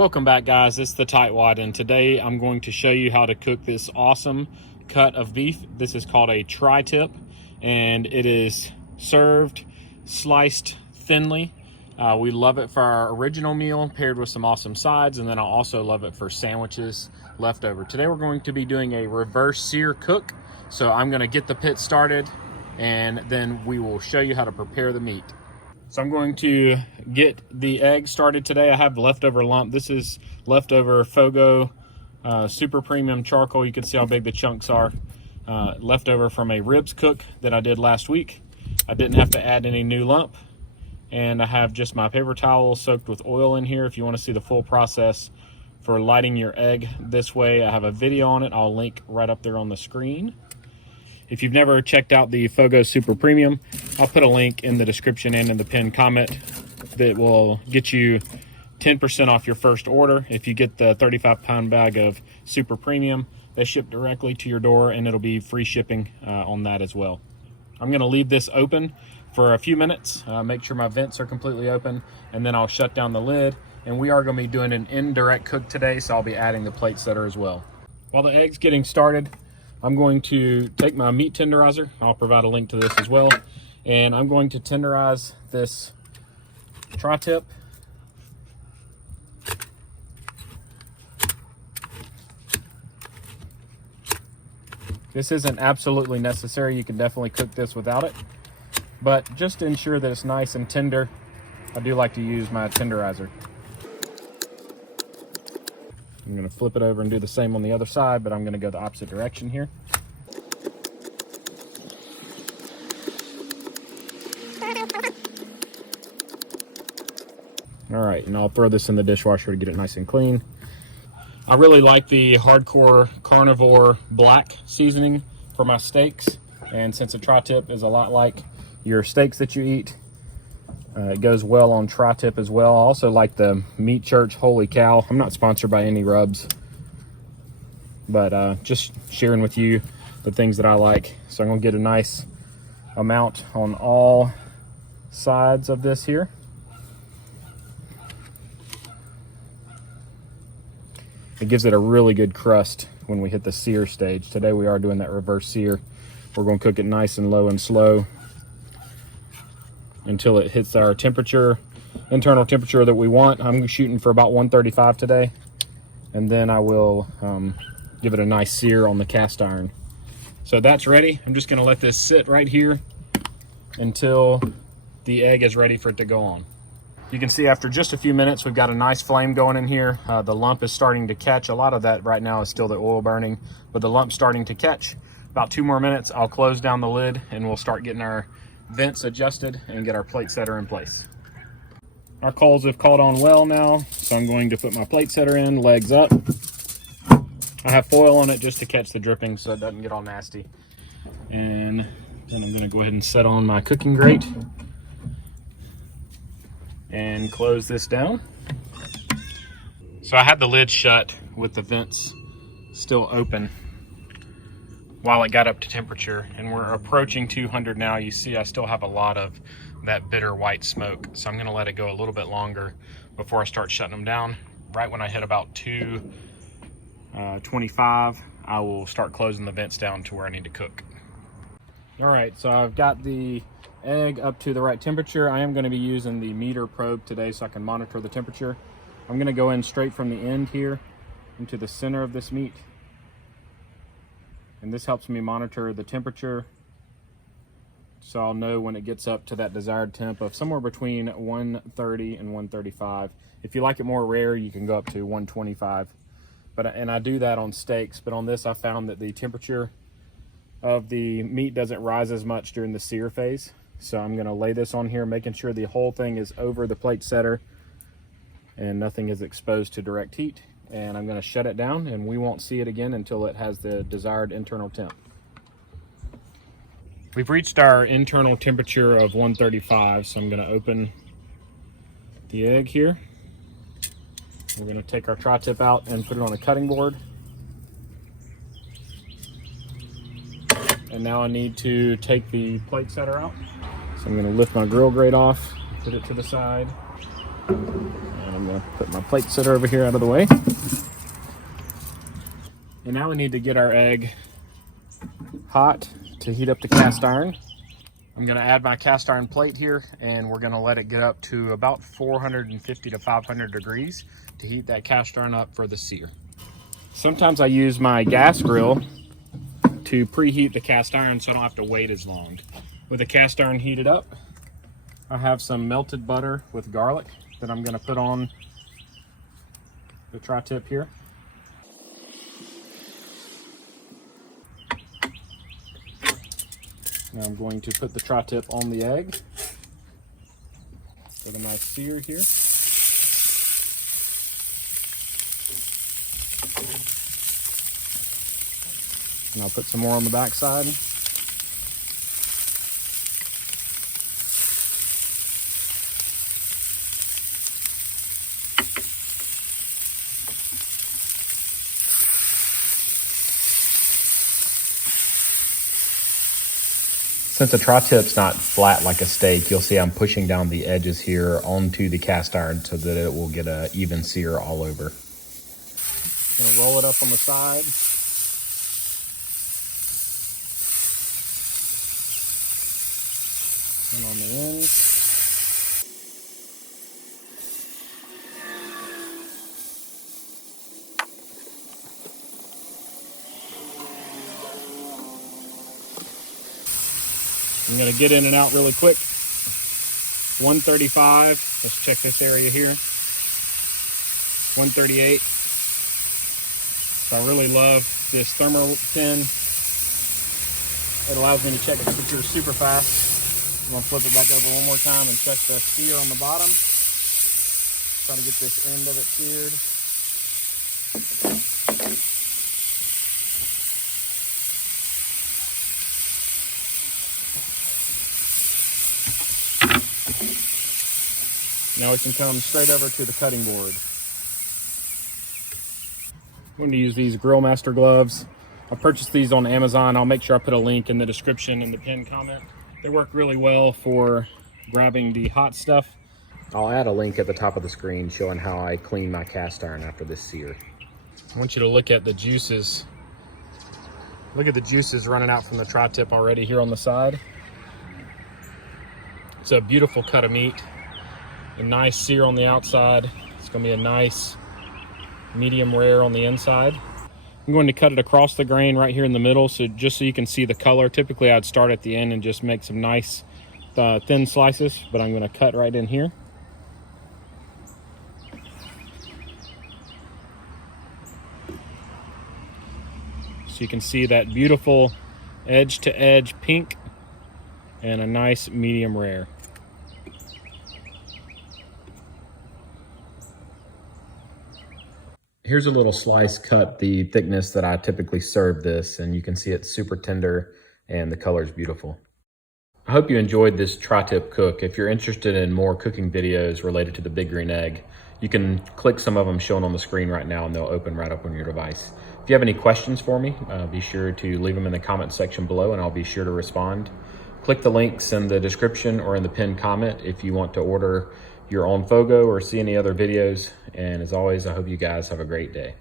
Welcome back, guys. It's the TightWad, and today I'm going to show you how to cook this awesome cut of beef. This is called a tri-tip, and it is served sliced thinly. We love it for our original meal paired with some awesome sides, and then I also love it for sandwiches leftover. Today we're going to be doing a reverse sear cook, so I'm going to get the pit started, and then we will show you how to prepare the meat. So I'm going to get the egg started today. I have leftover lump. This is leftover Fogo super premium charcoal. You can see how big the chunks are. Leftover from a ribs cook that I did last week. I didn't have to add any new lump. And I have just my paper towel soaked with oil in here. If you want to see the full process for lighting your egg this way, I have a video on it. I'll link right up there on the screen. If you've never checked out the Fogo Super Premium, I'll put a link in the description and in the pinned comment that will get you 10% off your first order. If you get the 35-pound bag of Super Premium, they ship directly to your door, and it'll be free shipping on that as well. I'm going to leave this open for a few minutes, make sure my vents are completely open, and then I'll shut down the lid. And we are going to be doing an indirect cook today, so I'll be adding the plate setter as well. While the egg's getting started, I'm going to take my meat tenderizer. I'll provide a link to this as well. And I'm going to tenderize this tri-tip. This isn't absolutely necessary. You can definitely cook this without it. But just to ensure that it's nice and tender, I do like to use my tenderizer. I'm going to flip it over and do the same on the other side, but I'm going to go the opposite direction here. All right, and I'll throw this in the dishwasher to get it nice and clean. I really like the Hardcore Carnivore Black seasoning for my steaks, and since a tri-tip is a lot like your steaks that you eat, it goes well on tri-tip as well. I also like the Meat Church Holy Cow. I'm not sponsored by any rubs, but just sharing with you the things that I like. So I'm gonna get a nice amount on all sides of this here. It gives it a really good crust when we hit the sear stage. Today we are doing that reverse sear. We're gonna cook it nice and low and slow until it hits our temperature, internal temperature that we want. I'm shooting for about 135 today, and then I will give it a nice sear on the cast iron. So that's ready. I'm just gonna let this sit right here until the egg is ready for it to go on. You can see after just a few minutes, we've got a nice flame going in here. The lump is starting to catch. A lot of that right now is still the oil burning, but the lump's starting to catch. About 2 more minutes, I'll close down the lid and we'll start getting our vents adjusted and get our plate setter in place. Our coals have caught on well now, so I'm going to put my plate setter in, legs up. I have foil on it just to catch the dripping so it doesn't get all nasty. And then I'm gonna go ahead and set on my cooking grate and close this down. So I had the lid shut with the vents still open while it got up to temperature, and we're approaching 200 now. You see I still have a lot of that bitter white smoke, so I'm gonna let it go a little bit longer before I start shutting them down. Right when I hit about 225, I will start closing the vents down to where I need to cook. All right, so I've got the egg up to the right temperature. I am gonna be using the meter probe today so I can monitor the temperature. I'm gonna go in straight from the end here into the center of this meat. And this helps me monitor the temperature, so I'll know when it gets up to that desired temp of somewhere between 130 and 135. If you like it more rare, you can go up to 125. And I do that on steaks, but on this I found that the temperature of the meat doesn't rise as much during the sear phase. So I'm gonna lay this on here, making sure the whole thing is over the plate setter and nothing is exposed to direct heat. And I'm gonna shut it down, and we won't see it again until it has the desired internal temp. We've reached our internal temperature of 135, so I'm gonna open the egg here. We're gonna take our tri-tip out and put it on a cutting board. And now I need to take the plate setter out. So I'm gonna lift my grill grate off, put it to the side, and I'm gonna put my plate setter over here out of the way. And now we need to get our egg hot to heat up the cast iron. I'm gonna add my cast iron plate here, and we're gonna let it get up to about 450 to 500 degrees to heat that cast iron up for the sear. Sometimes I use my gas grill to preheat the cast iron so I don't have to wait as long. With the cast iron heated up, I have some melted butter with garlic that I'm gonna put on the tri-tip here. Now I'm going to put the tri-tip on the egg with a nice sear here. And I'll put some more on the back side. Since the tri-tip's not flat like a steak, you'll see I'm pushing down the edges here onto the cast iron so that it will get an even sear all over. I'm gonna roll it up on the side. And on the end. I'm gonna get in and out really quick. 135, let's check this area here. 138. So I really love this thermal pin. It allows me to check the temperature super fast. I'm gonna flip it back over one more time and check the sear on the bottom. Try to get this end of it seared. Now we can come straight over to the cutting board. I'm going to use these Grill Master gloves. I purchased these on Amazon. I'll make sure I put a link in the description in the pinned comment. They work really well for grabbing the hot stuff. I'll add a link at the top of the screen showing how I clean my cast iron after this sear. I want you to look at the juices. Look at the juices running out from the tri-tip already here on the side. It's a beautiful cut of meat. A nice sear on the outside. It's going to be a nice medium rare on the inside. I'm going to cut it across the grain right here in the middle, so just so you can see the color. Typically I'd start at the end and just make some nice thin slices, but I'm going to cut right in here. So you can see that beautiful edge to edge pink and a nice medium rare. Here's a little slice cut the thickness that I typically serve this, and you can see it's super tender and the color is beautiful. I hope you enjoyed this tri-tip cook. If you're interested in more cooking videos related to the big green egg, you can click some of them shown on the screen right now and they'll open right up on your device. If you have any questions for me, be sure to leave them in the comment section below and I'll be sure to respond. Click the links in the description or in the pinned comment if you want to order your own Fogo or see any other videos. And as always, I hope you guys have a great day.